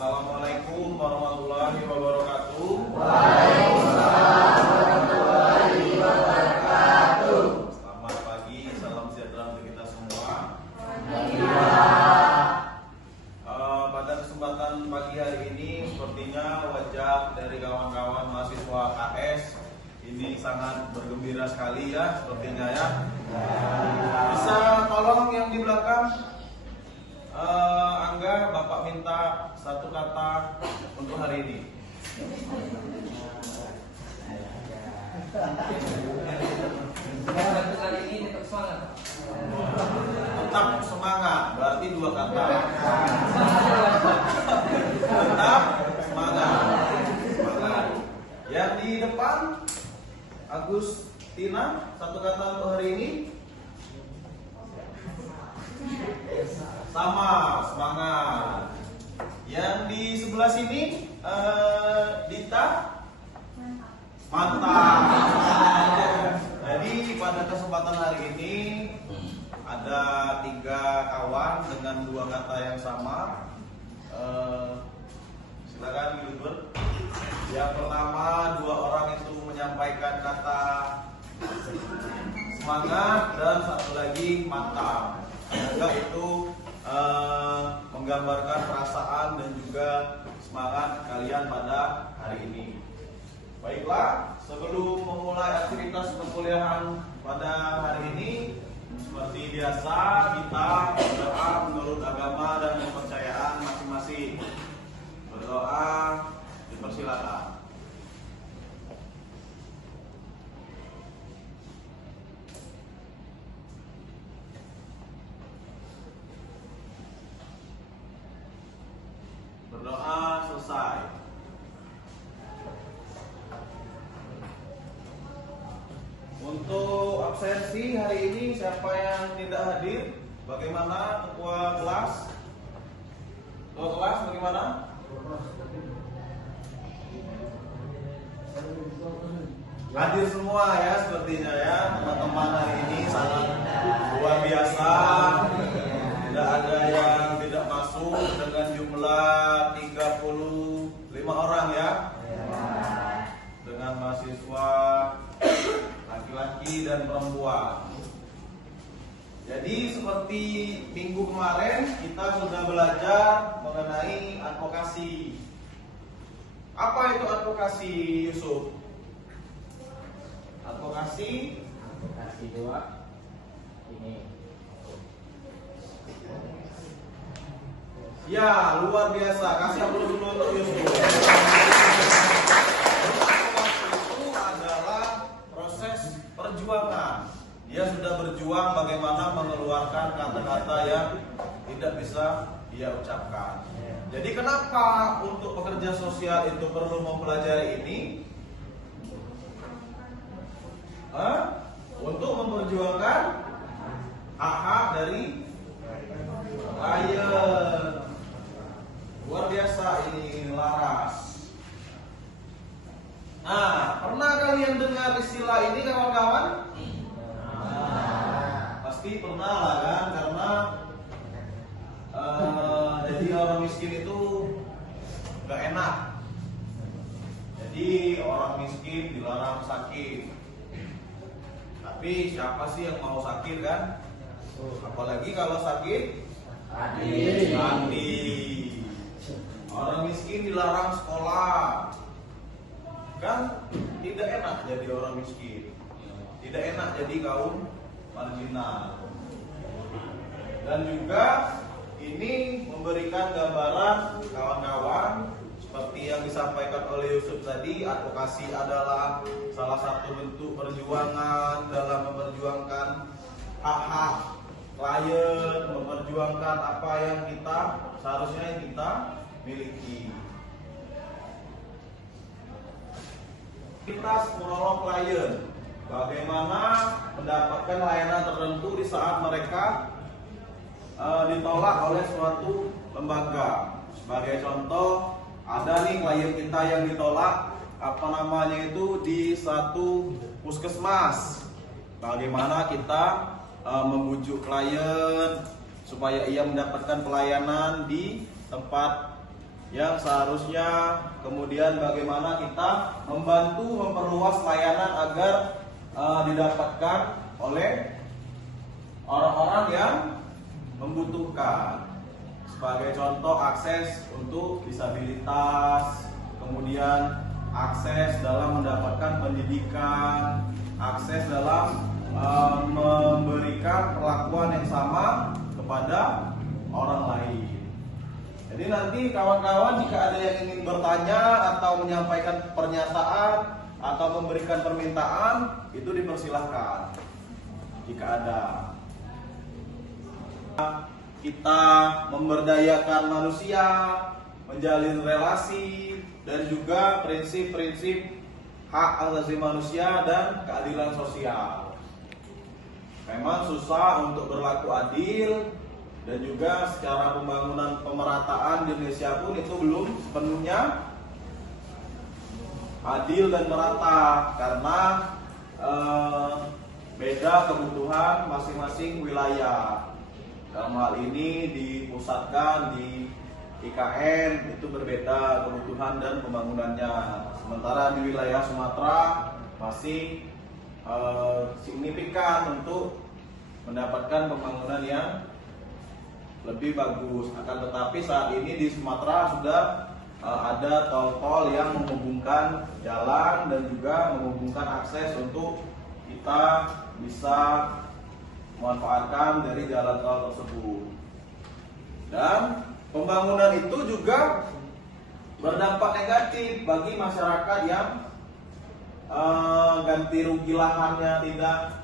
Assalamualaikum warahmatullahi wabarakatuh. Waalaikumsalam warahmatullahi wabarakatuh. Selamat pagi, salam sejahtera untuk kita semua. Pada kesempatan pagi hari ini, sepertinya wajah dari kawan-kawan mahasiswa KS ini sangat bergembira sekali ya, sepertinya ya. Bisa tolong yang di belakang? Angga, Bapak minta satu kata untuk hari ini. Kali ini tetap semangat. Tetap semangat, berarti dua kata. Tetap semangat. Semangat. Yang di depan, Agustina, satu kata untuk hari ini. Sama, semangat. Yang di sebelah sini, Dita, mantap. Jadi pada kesempatan hari ini ada 3 kawan dengan 2 kata yang sama. Silakan Gilbert. Yang pertama, 2 orang itu menyampaikan kata semangat dan satu lagi mantap. Semoga itu menggambarkan perasaan dan juga semangat kalian pada hari ini. Baiklah, sebelum memulai aktivitas perkuliahan pada hari ini, seperti biasa kita berdoa menurut agama dan kepercayaan masing-masing. Berdoa, dipersilakan. Berdoa selesai. Untuk absensi hari ini siapa yang tidak hadir? Bagaimana ketua kelas? Ketua kelas bagaimana? Hadir semua ya sepertinya ya. Teman-teman hari ini sangat luar biasa. Tidak ada yang tidak masuk dengan jumlah 35 orang ya. Dengan mahasiswa laki-laki dan perempuan. Jadi seperti minggu kemarin kita sudah belajar mengenai advokasi. Apa itu advokasi, Yusuf? Advokasi dua ini. ya luar biasa. Kasih aplaus dulu untuk Yusuf. Itu adalah proses perjuangan. Dia sudah berjuang bagaimana mengeluarkan kata-kata yang tidak bisa dia ucapkan. Jadi kenapa untuk pekerja sosial itu perlu mempelajari ini? Untuk memperjuangkan hak-hak dari klien. Luar biasa ini Laras. Nah, pernah kalian dengar istilah ini kawan-kawan? Pasti pernah lah kan, karena jadi orang miskin itu gak enak. Jadi orang miskin dilarang sakit. Tapi siapa sih yang mau sakit kan? Apalagi kalau sakit mati. Orang miskin dilarang sekolah. Kan tidak enak jadi orang miskin. Tidak enak jadi kaum marginal. Dan juga ini memberikan gambaran kawan-kawan seperti yang disampaikan oleh Yusuf tadi, advokasi adalah salah satu bentuk perjuangan dalam memperjuangkan hak-hak klien, memperjuangkan apa yang seharusnya kita miliki. Kita menolong klien, bagaimana mendapatkan layanan tertentu di saat mereka ditolak oleh suatu lembaga. Sebagai contoh, ada nih klien kita yang ditolak, itu di satu puskesmas. Bagaimana kita membujuk klien supaya ia mendapatkan pelayanan di tempat yang seharusnya, kemudian bagaimana kita membantu memperluas layanan agar didapatkan oleh orang-orang yang membutuhkan. Sebagai contoh, akses untuk disabilitas, kemudian akses dalam mendapatkan pendidikan, akses dalam memberikan perlakuan yang sama kepada orang lain. Jadi nanti kawan-kawan jika ada yang ingin bertanya atau menyampaikan pernyataan atau memberikan permintaan, itu dipersilahkan jika ada. Kita memberdayakan manusia, menjalin relasi, dan juga prinsip-prinsip hak asasi manusia dan keadilan sosial. Memang susah untuk berlaku adil, dan juga secara pembangunan pemerataan di Indonesia pun itu belum sepenuhnya adil dan merata karena beda kebutuhan masing-masing wilayah. Dalam hal ini dipusatkan di IKN, itu berbeda kebutuhan dan pembangunannya. Sementara di wilayah Sumatera masih signifikan untuk mendapatkan pembangunan yang lebih bagus. Akan tetapi saat ini di Sumatera sudah ada tol-tol yang menghubungkan jalan dan juga menghubungkan akses untuk kita bisa memanfaatkan dari jalan tol tersebut. Dan pembangunan itu juga berdampak negatif bagi masyarakat yang ganti rugi lahannya tidak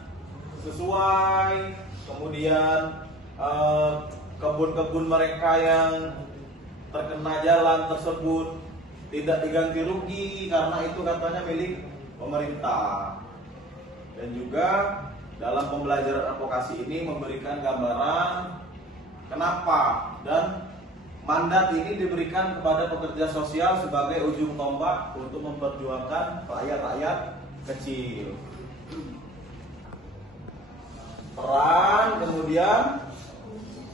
sesuai, kemudian kebun-kebun mereka yang terkena jalan tersebut tidak diganti rugi karena itu katanya milik pemerintah. Dan juga dalam pembelajaran advokasi ini memberikan gambaran kenapa dan mandat ini diberikan kepada pekerja sosial sebagai ujung tombak untuk memperjuangkan rakyat-rakyat kecil. Peran, kemudian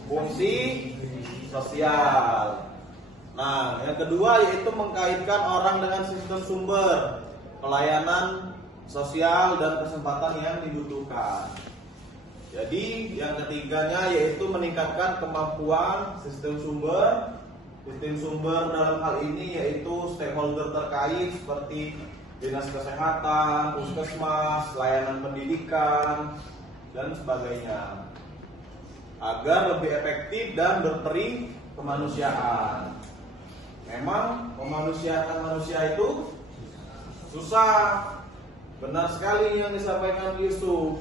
fungsi sosial. Nah, yang kedua yaitu mengkaitkan orang dengan sistem sumber pelayanan sosial dan kesempatan yang dibutuhkan. Jadi yang ketiganya yaitu meningkatkan kemampuan sistem sumber. Sistem sumber dalam hal ini yaitu stakeholder terkait seperti dinas kesehatan, puskesmas, layanan pendidikan, dan sebagainya, agar lebih efektif dan berperi kemanusiaan. Memang memanusiakan manusia itu susah. Benar sekali yang disampaikan Yusuf.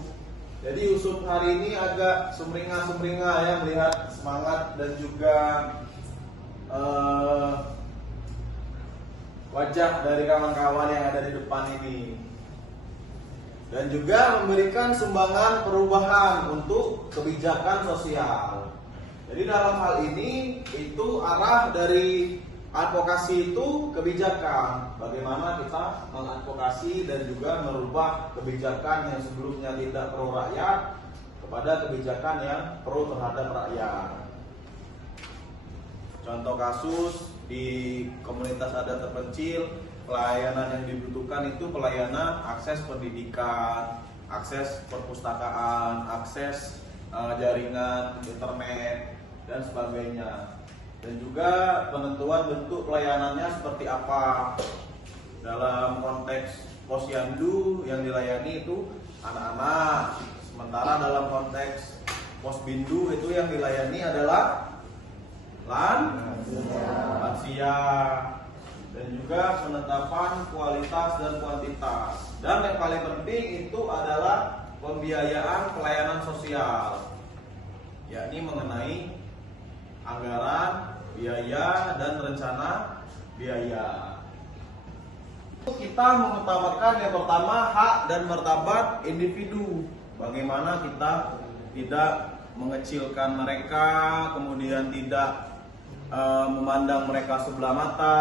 Jadi Yusuf hari ini agak sumringah-sumringah ya melihat semangat dan juga wajah dari kawan-kawan yang ada di depan ini. Dan juga memberikan sumbangan perubahan untuk kebijakan sosial. Jadi dalam hal ini itu arah dari advokasi itu kebijakan. Bagaimana kita mengadvokasi dan juga merubah kebijakan yang sebelumnya tidak pro rakyat kepada kebijakan yang pro terhadap rakyat. Contoh kasus di komunitas adat terpencil, pelayanan yang dibutuhkan itu pelayanan akses pendidikan, akses perpustakaan, akses jaringan internet dan sebagainya. Dan juga penentuan bentuk pelayanannya seperti apa. Dalam konteks posyandu yang dilayani itu anak-anak, sementara dalam konteks posbindu itu yang dilayani adalah lansia. Dan juga penetapan kualitas dan kuantitas. Dan yang paling penting itu adalah pembiayaan pelayanan sosial, yakni mengenai anggaran, biaya, dan rencana biaya. Kita mengutamakan yang pertama hak dan martabat individu. Bagaimana kita tidak mengecilkan mereka, kemudian tidak memandang mereka sebelah mata,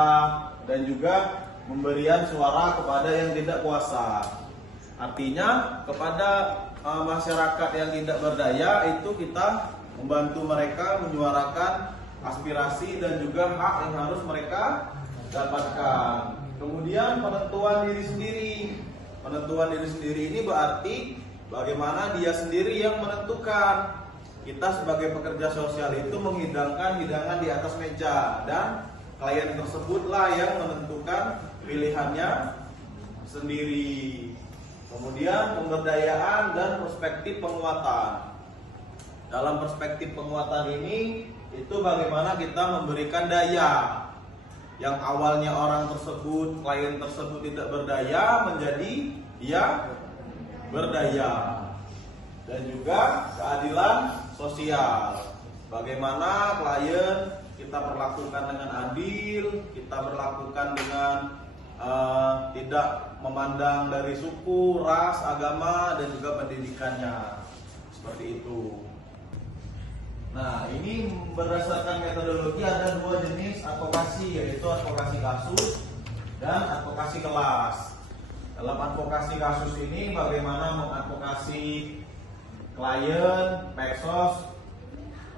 dan juga memberikan suara kepada yang tidak kuasa. Artinya kepada masyarakat yang tidak berdaya itu kita membantu mereka menyuarakan aspirasi dan juga hak yang harus mereka dapatkan. Kemudian penentuan diri sendiri. Penentuan diri sendiri ini berarti bagaimana dia sendiri yang menentukan. Kita sebagai pekerja sosial itu menghidangkan hidangan di atas meja dan klien tersebutlah yang menentukan pilihannya sendiri. Kemudian pemberdayaan dan perspektif penguatan. Dalam perspektif penguatan ini itu bagaimana kita memberikan daya. Yang awalnya orang tersebut, klien tersebut tidak berdaya menjadi dia berdaya. Dan juga keadilan sosial. Bagaimana klien kita perlakukan dengan adil, kita perlakukan dengan tidak memandang dari suku, ras, agama, dan juga pendidikannya. Seperti itu. Nah, ini berdasarkan metodologi ada dua jenis advokasi, yaitu advokasi kasus dan advokasi kelas. Dalam advokasi kasus ini bagaimana mengadvokasi klien, Peksos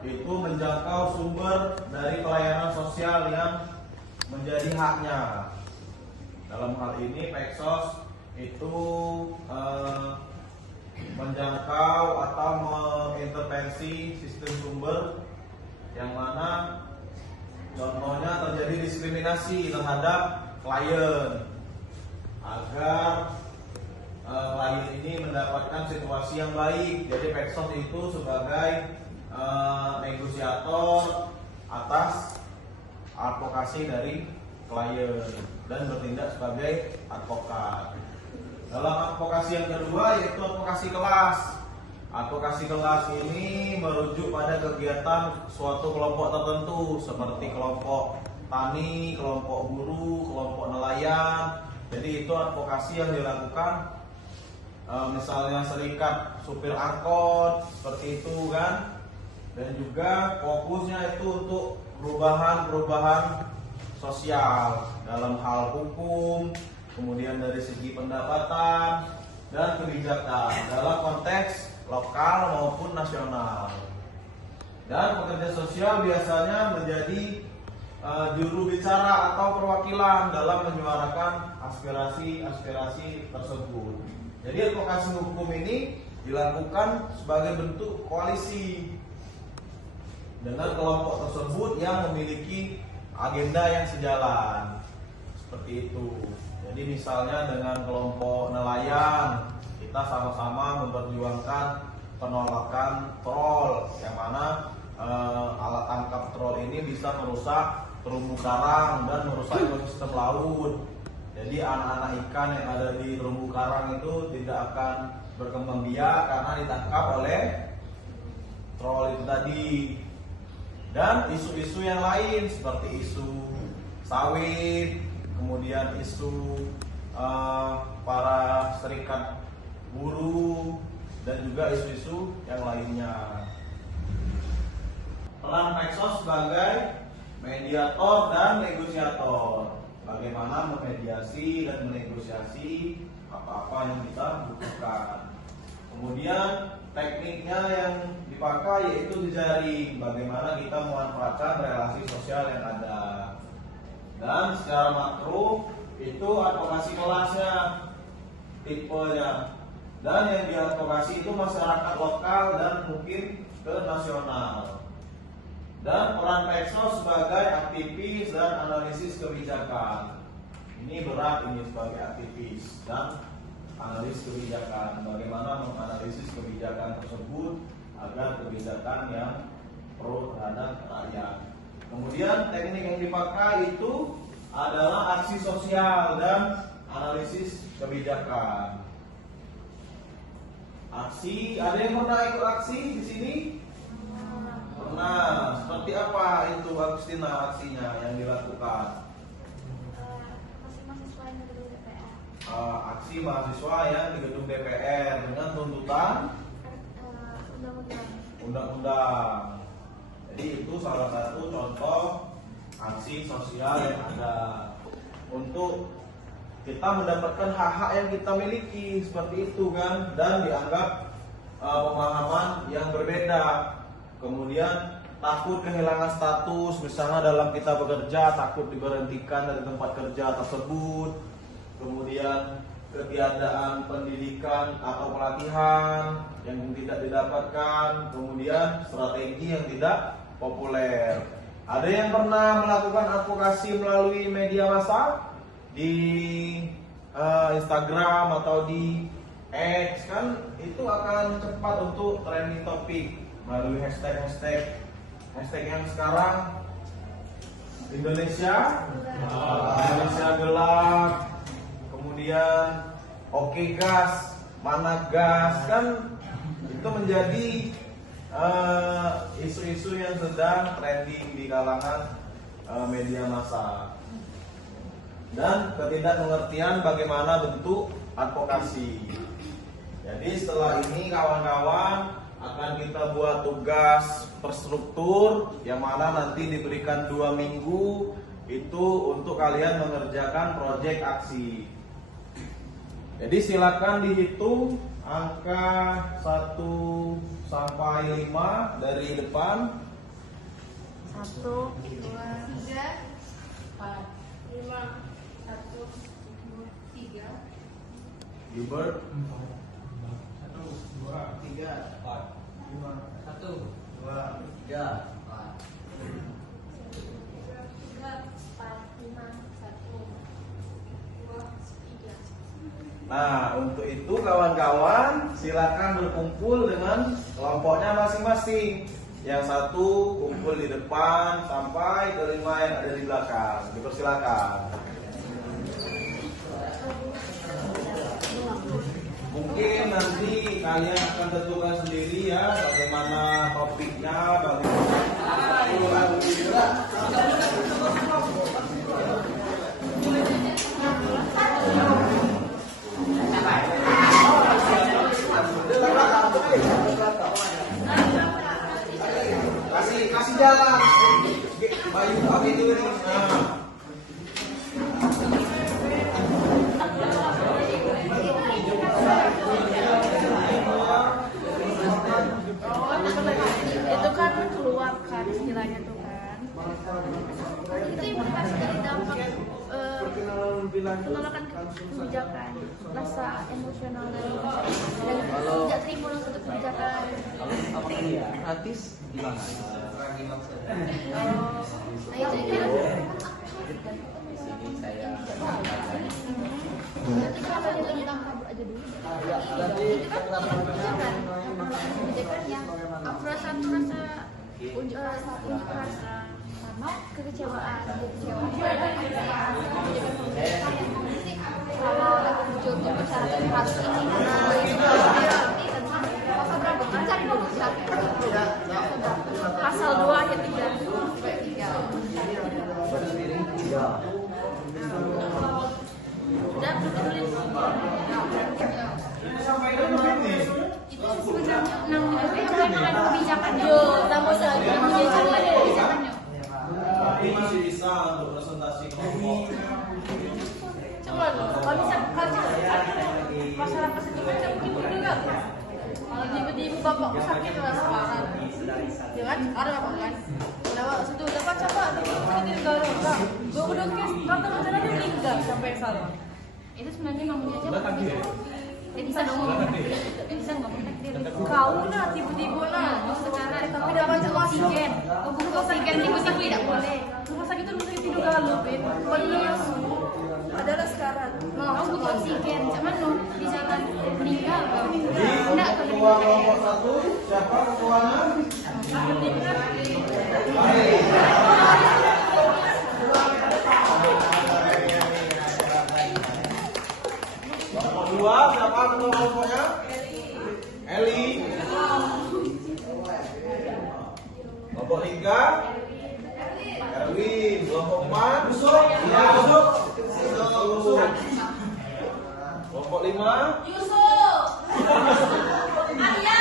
itu menjangkau sumber dari pelayanan sosial yang menjadi haknya. Dalam hal ini Peksos itu menjangkau atau mengintervensi sistem sumber yang mana contohnya terjadi diskriminasi terhadap klien agar klien ini mendapatkan situasi yang baik. Jadi Peksos itu sebagai negosiator atas advokasi dari klien dan bertindak sebagai advokat. Dalam advokasi yang kedua yaitu advokasi kelas. Advokasi kelas ini merujuk pada kegiatan suatu kelompok tertentu seperti kelompok tani, kelompok buruh, kelompok nelayan. Jadi itu advokasi yang dilakukan misalnya serikat supir angkot seperti itu kan. Dan juga fokusnya itu untuk perubahan sosial dalam hal hukum, kemudian dari segi pendapatan dan kebijakan dalam konteks lokal maupun nasional. Dan pekerja sosial biasanya menjadi juru bicara atau perwakilan dalam menyuarakan aspirasi tersebut. Jadi advokasi hukum ini dilakukan sebagai bentuk koalisi dengan kelompok tersebut yang memiliki agenda yang sejalan. Seperti itu. Jadi misalnya dengan kelompok nelayan kita sama-sama memperjuangkan penolakan troll, yang mana alat tangkap troll ini bisa merusak terumbu karang dan merusak ekosistem laut. Jadi anak-anak ikan yang ada di terumbu karang itu tidak akan berkembang biak karena ditangkap oleh troll itu tadi. Dan isu-isu yang lain seperti isu sawit, kemudian isu para serikat buruh dan juga isu-isu yang lainnya. Peran Peksos sebagai mediator dan negosiator. Bagaimana memediasi dan menegosiasi apa-apa yang kita butuhkan. Kemudian tekniknya yang dipakai yaitu jejaring. Bagaimana kita memanfaatkan relasi sosial yang ada. Dan secara makro itu advokasi kelasnya, tipenya. Dan yang diadvokasi itu masyarakat lokal dan mungkin ke nasional. Dan peran Peksos sebagai aktivis dan analisis kebijakan. Ini berat ini sebagai aktivis dan analisis kebijakan. Bagaimana menganalisis kebijakan tersebut agar kebijakan yang pro terhadap rakyat. Kemudian teknik yang dipakai itu adalah aksi sosial dan analisis kebijakan. Aksi, ada yang pernah ikut aksi di sini? Pernah. Seperti apa itu aksinya yang dilakukan? Aksi mahasiswa yang di gedung DPR dengan tuntutan undang-undang. Jadi itu salah satu contoh aksi sosial yang ada untuk kita mendapatkan hak-hak yang kita miliki seperti itu kan, dan dianggap pemahaman yang berbeda. Kemudian takut kehilangan status, misalnya dalam kita bekerja takut diberhentikan dari tempat kerja tersebut, kemudian ketiadaan pendidikan atau pelatihan yang tidak didapatkan, kemudian strategi yang tidak populer. Ada yang pernah melakukan advokasi melalui media massa di Instagram atau di X, kan itu akan cepat untuk trending topik melalui hashtag yang sekarang Indonesia gelap, kemudian oke gas, mana gas, kan itu menjadi isu-isu yang sedang trending di kalangan media massa. Dan ketidakmengertian bagaimana bentuk advokasi. Jadi setelah ini kawan-kawan akan kita buat tugas terstruktur yang mana nanti diberikan 2 minggu itu untuk kalian mengerjakan proyek aksi. Jadi silakan dihitung angka 1 sampai 5 dari depan. 1, 2, 3, 4, 5, 1, 2, 3. Gilbert 1, 2, 3, 4, 5, 1, 2, 3, 4. 3, 4, 5, 1, 2, 3. Nah, untuk itu kawan-kawan silakan berkumpul dengan kelompoknya masing-masing. Yang satu kumpul di depan sampai kelima yang ada di belakang. Dipersilakan. Mungkin nanti kalian akan tentukan sendiri ya bagaimana topiknya, kasih jalan. Bayu pakai itu nih. Itu kan keluar kan istilahnya tuh kan. Itu yang pasti dampak penolakan kebijakan, rasa emosional dan tidak terima untuk kebijakan. Gratis gimana? Nah itu ya. Di sini saya Nanti kalau ada tentang kabur aja dulu. Itu kan kebijakan yang aku rasa unjuk rasa sama kekecewaan. Kalau lagi muncul masyarakat harus ini tentang cari dulu pasal 2 ayat 3. Udah tulis. Itu sebenarnya 6 menit memang ada kebijakannya. Yo, tambah lagi kebijakannya. Tapi masih bisa untuk presentasi kelompok. Coba kalau bisa masyarakat sekitar ada mungkin juga. Kalau tiba-tiba bapakku sakit keras parah, ya kan? Ada apa kan? Dapat situ dapat coba meninggal orang. Gue udah kata masalahnya meninggal sampai salah. Itu sebenarnya ngomongnya aja. Dia bisa ngomong, dia bisa ngomong takdir. Kau lah tiba-tiba lah sekarang tapi dapat oksigen. Bukan oksigen tiba-tiba tidak boleh. Rumah sakit itu bisa tidur galau, Ben. Kalau adalah sekarang mau butuh oksigen, cuman lo bisa kan meninggal. Enggak Ketua kelompok 1 siapa ketuanya? Kelompok 2 siapa ketua kelompoknya? Eli. Kelompok 3 Erwin. Kelompok 4 Yusuf. Iya, Yusuf. Kelompok 5 Yusuf. Arya.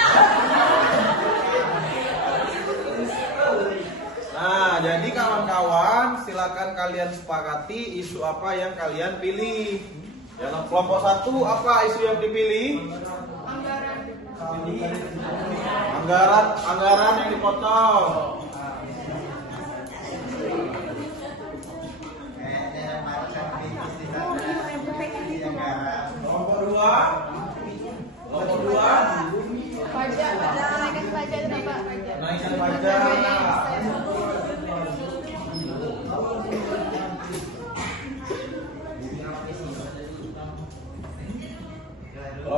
Nah, jadi kawan-kawan silakan kalian sepakati isu apa yang kalian pilih. Yang kelompok 1 apa isu yang dipilih? Anggaran yang dipotong.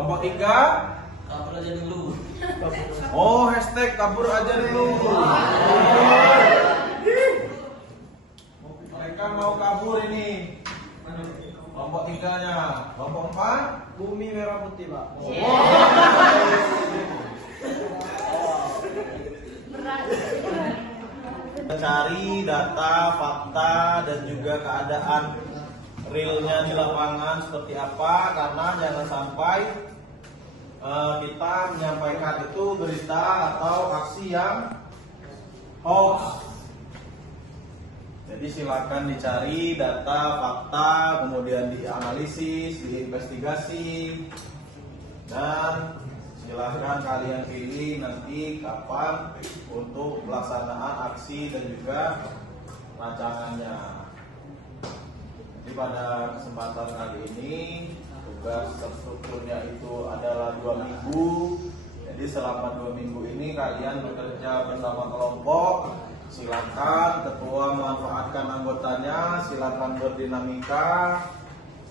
Kelompok 3. Kabur aja dulu. Oh, hashtag kabur aja dulu. Mereka mau kabur ini. Kelompok 3-nya. Kelompok 4. Bumi merah putih, Pak. Berat. Cari data, fakta, dan juga keadaan realnya di lapangan seperti apa, karena jangan sampai kita menyampaikan itu berita atau aksi yang hoax. Jadi silakan dicari data, fakta, kemudian dianalisis, diinvestigasi, dan silakan kalian pilih nanti kapan untuk pelaksanaan aksi dan juga rancangannya. Jadi pada kesempatan kali ini tugas terstrukturnya itu adalah 2 minggu. Jadi selama 2 minggu ini kalian bekerja bersama kelompok. Silakan ketua memanfaatkan anggotanya, silakan berdinamika.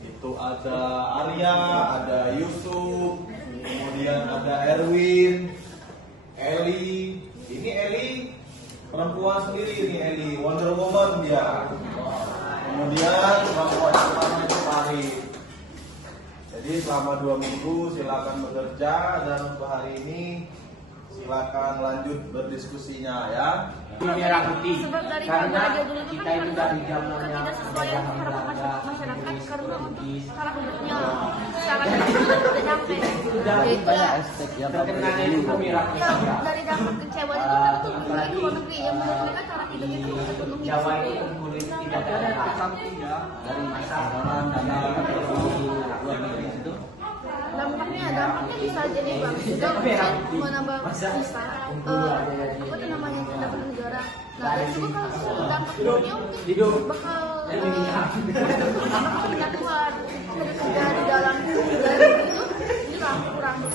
Itu ada Arya, ada Yusuf, kemudian ada Erwin, Eli. Ini Eli perempuan sendiri, ini Eli Wonder Woman dia. Kemudian kelompok yang pertama itu Farid. Jadi selama 2 minggu silakan bekerja, dan untuk hari ini silakan lanjut berdiskusinya ya. Merah putih. Sebab dari Karena aja dulu kita itu dari zamannya ketidaksesuaian penjajahan harapan Belanda, masyarakat karena untuk Portugis. cara hidupnya secara tidak nyampe. Sudah banyak aspek yang terkenalnya itu merah Ya, putih. dari dampak kecewa itu kan itu itu luar negeri yang menurut mereka cara hidupnya itu terpenuhi. Jawa itu kulit tidak ada dari masyarakat dari luar negeri itu. Dampaknya bisa jadi bagus juga untuk menambah sisa apa tuh namanya pendapatan negara. Nah dan juga kalau dampak buruknya mungkin bakal penyatuan kerja di dalam negara itu kurang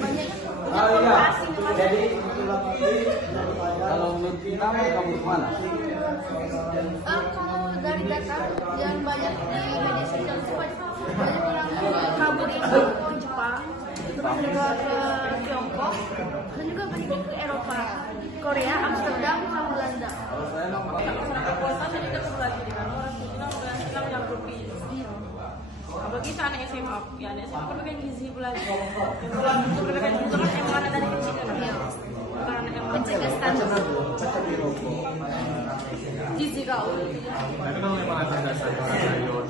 banyak kolaborasi. Jadi kalau menurut kita kamu kemana? Kalau dari data yang banyak di media sosial itu banyak yang kabur itu ke Jepang, terus juga ke Tiongkok, dan juga banyak ke Eropa, Korea, Amsterdam, sama Belanda. Apalagi itu anak SMA, ya anak SMA kan pengen gizi belajar. Pendidikan itu kan emang ada dari kecil kan. Bukan anak yang Mencegah stunting. Gizi kau. Tapi kalau memang atas dasar orang ayo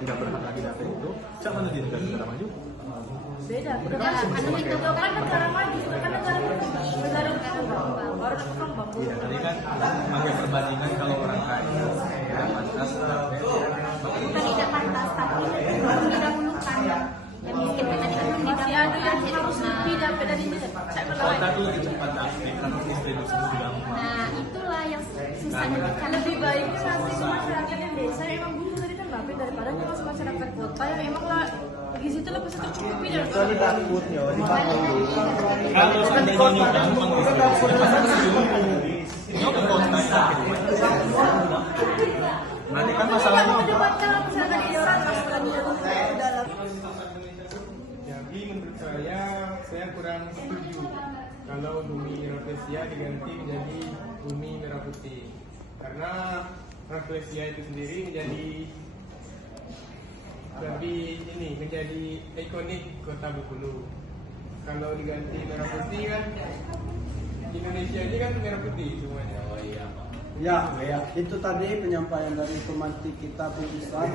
tidak berhak lagi data itu, siapa nanti negara maju? Beda. Karena itu kan negara maju, kan negara berkembang. Baru berkembang. Iya, tadi kan pakai perbandingan kalau orang kaya tidak pantas, Bukan tidak pantas, tapi didahulukan. Yang miskin tadi kan masih ada yang harus tidak beda di sini. kota itu lebih cepat aktif karena distribusi sudah Nah, itulah yang susahnya kan Lebih baik nanti masyarakat yang desa yang emang butuh tadi kan lebih daripada masuk masyarakat kota yang emang lah gizi itu lebih tercukupi dan kalau seandainya nyudah ke kota nanti kan masalahnya mendapatkan masyarakat di desa masuk lagi dalam Jadi menurut saya kurang setuju kalau bumi rafflesia diganti menjadi bumi merah putih, karena rafflesia itu sendiri menjadi ikonik kota Bengkulu. Kalau diganti merah putih kan Indonesia ini kan merah putih semuanya. Ya, itu tadi penyampaian dari pemantik kita Bung Islam.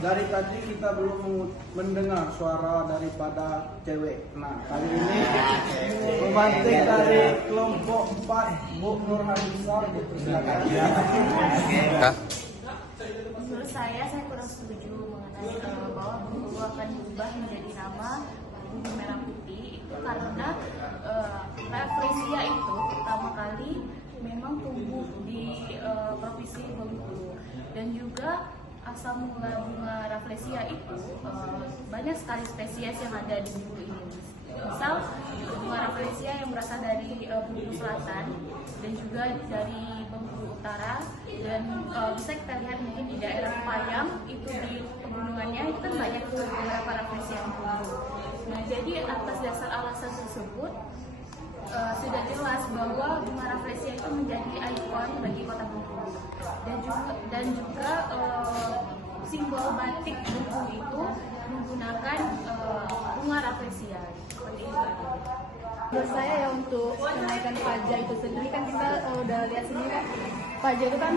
Dari tadi kita belum mendengar suara daripada cewek. Nah, kali ini pemantik dari kelompok 4 Bu Nur Hadisah dipersilakan. menurut saya kurang setuju mengenai bahwa Bengkulu akan diubah menjadi nama Bumi Merah Putih itu karena rafflesia itu pertama kali memang tumbuh di provinsi Bengkulu, dan juga asal mula bunga rafflesia itu banyak sekali spesies yang ada di Bengkulu ini. Misal bunga rafflesia yang berasal dari Bengkulu Selatan dan juga dari Bengkulu Utara, dan bisa kita lihat mungkin di daerah Payang itu di pegunungannya itu kan banyak tuh beberapa rafflesia yang tumbuh. Nah, jadi atas dasar alasan tersebut sudah jelas bahwa bunga rafflesia itu menjadi ikon bagi Kota Bengkulu, dan juga simbol batik Bengkulu itu menggunakan bunga rafflesia seperti itu. Menurut saya ya, untuk kenaikan pajak itu sendiri kan kita udah lihat sendiri kan, pajak itu kan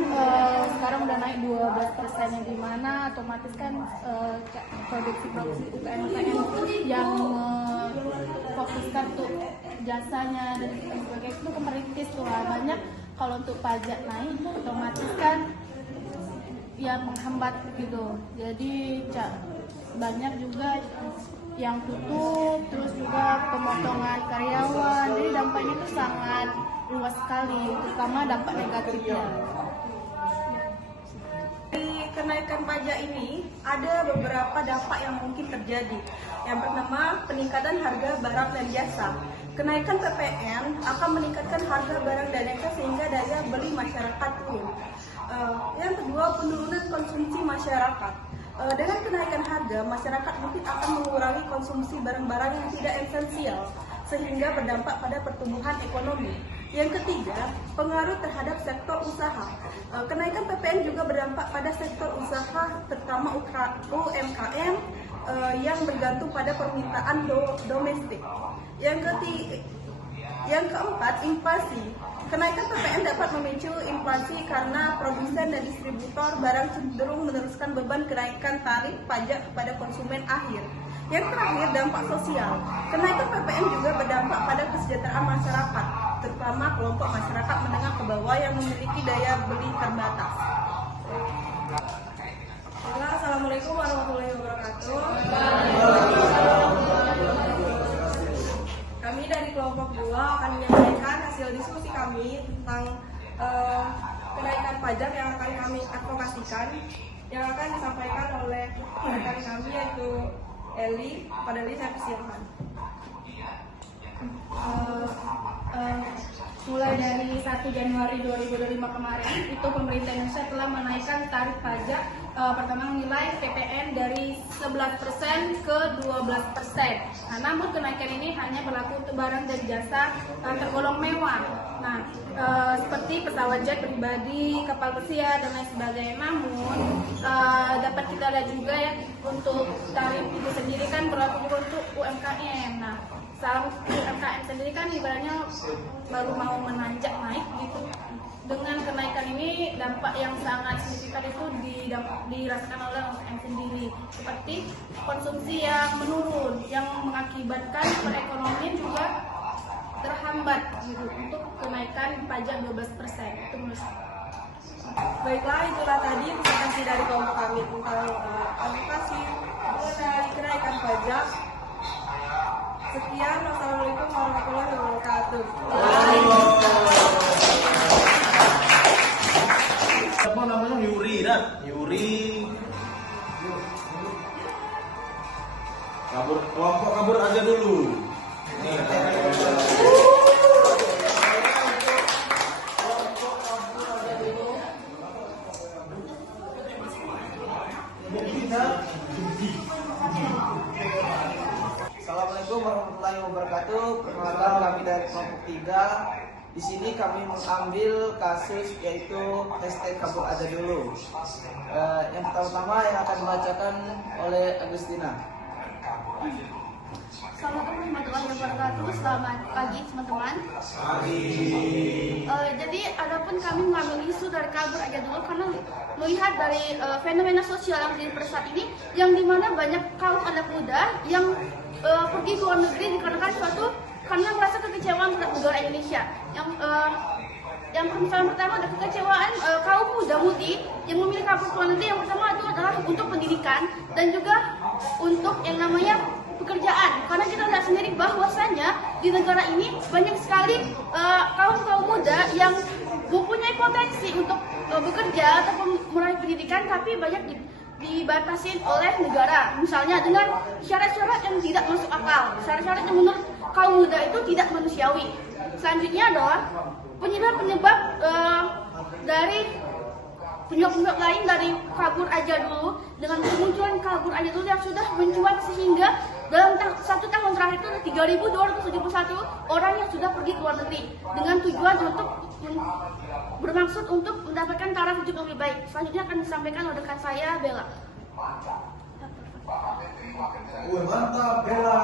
sekarang udah naik 12%, yang dimana otomatis kan produksi UKM yang fokuskan untuk jasanya dan sebagainya itu kan merintis tuh lah. Banyak kalau untuk pajak naik otomatis kan ya menghambat gitu, jadi banyak juga yang tutup, terus juga pemotongan karyawan, jadi dampaknya itu sangat luas sekali, terutama dampak negatifnya. Di kenaikan pajak ini ada beberapa dampak yang mungkin terjadi. Yang pertama, peningkatan harga barang dan jasa. Kenaikan PPN akan meningkatkan harga barang dan jasa sehingga daya beli masyarakat turun. Yang kedua, penurunan konsumsi masyarakat. Dengan kenaikan harga, masyarakat mungkin akan mengurangi konsumsi barang-barang yang tidak esensial, sehingga berdampak pada pertumbuhan ekonomi. Yang ketiga, pengaruh terhadap sektor usaha. Kenaikan PPN juga berdampak pada sektor usaha, terutama UMKM yang bergantung pada permintaan domestik. Yang keempat, inflasi. Kenaikan PPN dapat memicu inflasi karena produsen dan distributor barang cenderung meneruskan beban kenaikan tarif pajak kepada konsumen akhir. Yang terakhir, dampak sosial. Kenaikan PPN juga berdampak pada kesejahteraan masyarakat, terutama kelompok masyarakat menengah ke bawah yang memiliki daya beli terbatas. Assalamualaikum warahmatullahi wabarakatuh. Kami dari kelompok 2 akan menyampaikan hasil diskusi kami tentang kenaikan pajak yang akan kami advokasikan, yang akan disampaikan oleh rekan kami yaitu Eli. Pada Eli saya persilahkan. Mulai dari 1 Januari 2025 kemarin, itu pemerintah Indonesia telah menaikkan tarif pajak pertambahan nilai PPN dari 11% ke 12%. Nah, namun kenaikan ini hanya berlaku untuk barang dan jasa tergolong mewah. Nah, seperti pesawat jet pribadi, kapal pesiar dan lain sebagainya. Namun dapat kita lihat juga ya, untuk tarif itu sendiri kan berlaku juga untuk UMKM. Nah, UMKM sendiri kan ibaratnya baru mau menanjak naik gitu. Dengan kenaikan ini, dampak yang sangat signifikan itu dirasakan oleh UMKM sendiri, seperti konsumsi yang menurun, yang mengakibatkan perekonomian juga terhambat gitu, untuk kenaikan pajak 12%. Itu menurut saya. Baiklah, itulah tadi presentasi dari kelompok kami tentang advokasi mengenai kenaikan pajak. Sekian, wassalamualaikum warahmatullahi wabarakatuh. Siapa namanya? Yuri, dah. Yuri. Kelompok kabur aja dulu. Assalamualaikum warahmatullahi wabarakatuh. Perkenalkan, kami dari kelompok 3. Di sini kami mengambil kasus yaitu hashtag kabur aja dulu. Yang pertama yang akan dibacakan oleh Agustina. Assalamualaikum warahmatullahi wabarakatuh. Selamat pagi teman-teman. Jadi adapun kami mengambil isu dari kabur aja dulu karena melihat dari fenomena sosial yang terjadi pada saat ini, yang dimana banyak kaum anak muda yang pergi ke luar negeri dikarenakan karena merasa kekecewaan terhadap negara Indonesia. Yang pertama ada kekecewaan kaum muda-mudi yang memilih kabur ke luar negeri. Yang pertama itu adalah untuk pendidikan dan juga untuk yang namanya pekerjaan, karena kita lihat sendiri bahwasannya di negara ini banyak sekali kaum muda yang mempunyai potensi untuk bekerja ataupun meraih pendidikan, tapi banyak dibatasi oleh negara, misalnya dengan syarat-syarat yang tidak masuk akal, syarat-syarat yang menurut kaum muda itu tidak manusiawi. Selanjutnya adalah penyebab dari penyebab lain dari kabur aja dulu, dengan kemunculan kabur aja dulu yang sudah mencuat sehingga Dalam satu tahun terakhir itu ada 3.271 orang yang sudah pergi ke luar negeri dengan tujuan untuk bermaksud untuk mendapatkan taraf hidup yang lebih baik. Selanjutnya akan disampaikan oleh rekan saya, Bella. Mantap, Bella.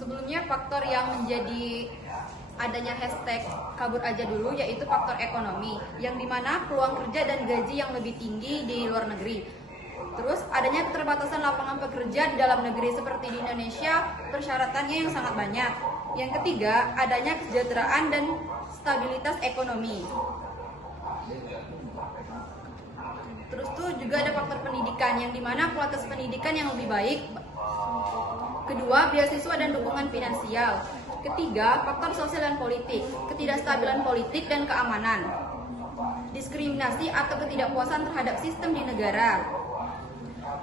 Sebelumnya faktor yang menjadi adanya hashtag kabur aja dulu yaitu faktor ekonomi, yang dimana peluang kerja dan gaji yang lebih tinggi di luar negeri. Terus adanya keterbatasan lapangan pekerja di dalam negeri seperti di Indonesia, persyaratannya yang sangat banyak. Yang ketiga, adanya kesejahteraan dan stabilitas ekonomi. Terus tuh juga ada faktor pendidikan, yang dimana kualitas pendidikan yang lebih baik. Kedua, beasiswa dan dukungan finansial. Ketiga, faktor sosial dan politik, ketidakstabilan politik dan keamanan, diskriminasi atau ketidakpuasan terhadap sistem di negara.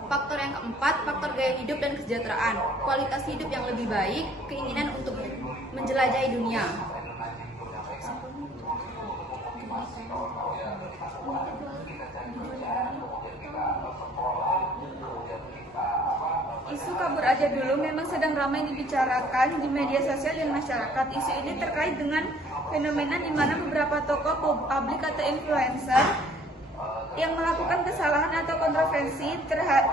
Faktor yang keempat, faktor gaya hidup dan kesejahteraan, kualitas hidup yang lebih baik, keinginan untuk menjelajahi dunia. Isu kabur aja dulu memang sedang ramai dibicarakan di media sosial dan masyarakat. Isu ini terkait dengan fenomena di mana beberapa tokoh publik atau influencer yang melakukan kesalahan atau kontroversi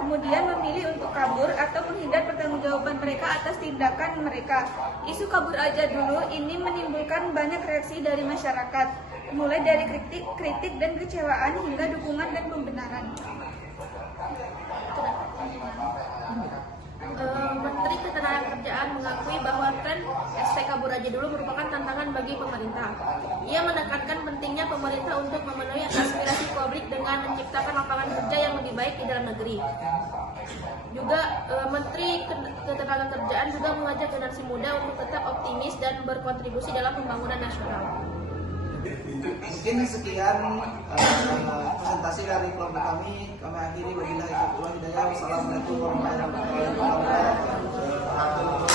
kemudian memilih untuk kabur atau menghindar pertanggungjawaban mereka atas tindakan mereka. Isu kabur aja dulu ini menimbulkan banyak reaksi dari masyarakat, mulai dari kritik dan kecewaan hingga dukungan dan pembenaran. Menteri Ketenagakerjaan mengakui bahwa tren hashtag kabur aja dulu merupakan tantangan bagi pemerintah. Ia menekankan pentingnya pemerintah untuk memenuhi aspirasi publik dengan menciptakan lapangan kerja yang lebih baik di dalam negeri. Juga Menteri Ketenagakerjaan juga mengajak generasi muda untuk tetap optimis dan berkontribusi dalam pembangunan nasional. Mungkin sekian presentasi dari kelompok kami akhiri. Wabillahi taufiq wal hidayah. Wassalamualaikum warahmatullahi wabarakatuh.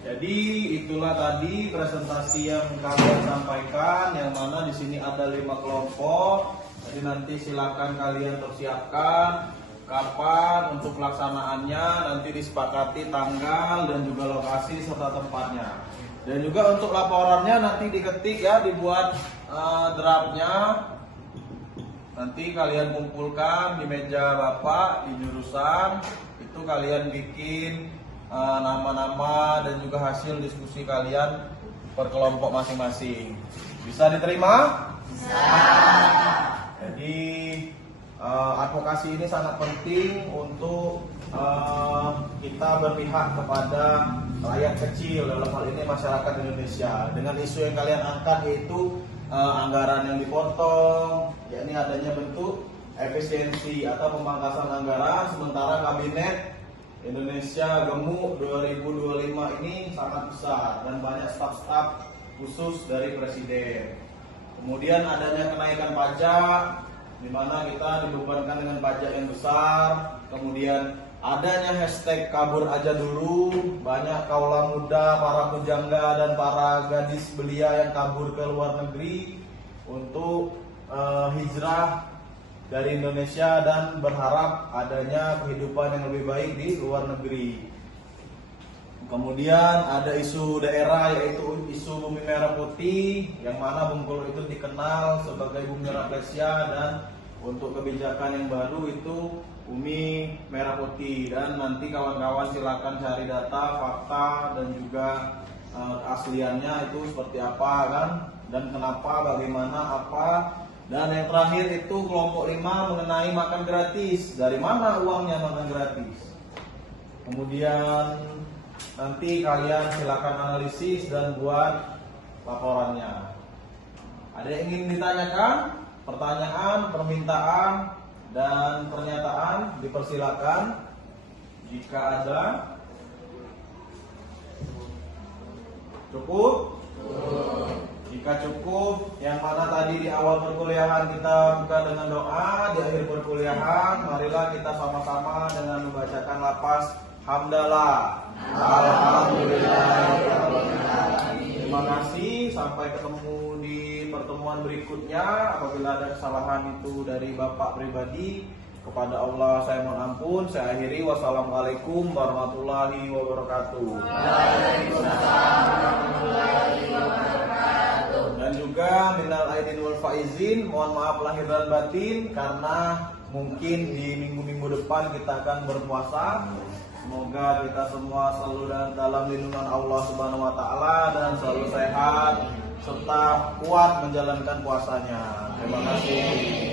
Jadi itulah tadi presentasi yang kalian sampaikan, yang mana di sini ada 5 kelompok. Jadi nanti silakan kalian persiapkan kapan untuk pelaksanaannya, nanti disepakati tanggal dan juga lokasi serta tempatnya. Dan juga untuk laporannya nanti diketik ya, dibuat draftnya. Nanti kalian kumpulkan di meja Bapak di jurusan. Itu kalian bikin nama-nama dan juga hasil diskusi kalian per kelompok masing-masing. Bisa diterima? Bisa. Jadi advokasi ini sangat penting untuk kita berpihak kepada rakyat kecil, dalam hal ini masyarakat Indonesia. Dengan isu yang kalian angkat yaitu anggaran yang dipotong, yakni adanya bentuk efisiensi atau pemangkasan anggaran, sementara kabinet Indonesia Gemuk 2025 ini sangat besar dan banyak staf-staf khusus dari presiden. Kemudian adanya kenaikan pajak, di mana kita dibebankan dengan pajak yang besar. Kemudian adanya hashtag kabur aja dulu, banyak kaula muda, para pujangga dan para gadis belia yang kabur ke luar negeri untuk hijrah dari Indonesia dan berharap adanya kehidupan yang lebih baik di luar negeri. Kemudian ada isu daerah yaitu isu Bumi Merah Putih, yang mana Bengkulu itu dikenal sebagai Bumi Rafflesia, dan untuk kebijakan yang baru itu Bumi Merah Putih. Dan nanti kawan-kawan silakan cari data, fakta dan juga keasliannya itu seperti apa kan, dan kenapa, bagaimana, apa. Dan yang terakhir itu kelompok 5 mengenai makan gratis. Dari mana uangnya makan gratis? Kemudian nanti kalian silakan analisis dan buat laporannya. Ada yang ingin ditanyakan? Pertanyaan, permintaan, dan pernyataan dipersilakan. Jika ada, cukup? Jika cukup, yang mana tadi di awal perkuliahan kita buka dengan doa, di akhir perkuliahan marilah kita sama-sama dengan membacakan lafaz hamdalah. Alhamdulillah. Terima kasih. Sampai ketemu di pertemuan berikutnya. Apabila ada kesalahan itu dari Bapak pribadi, kepada Allah saya mohon ampun. Saya akhiri. Wassalamualaikum warahmatullahi wabarakatuh. Dan juga minal aidin wal faizin, mohon maaf lahir dan batin karena mungkin di minggu-minggu depan kita akan berpuasa. Semoga kita semua selalu dalam lindungan Allah Subhanahu wa taala dan selalu sehat serta kuat menjalankan puasanya. Terima kasih.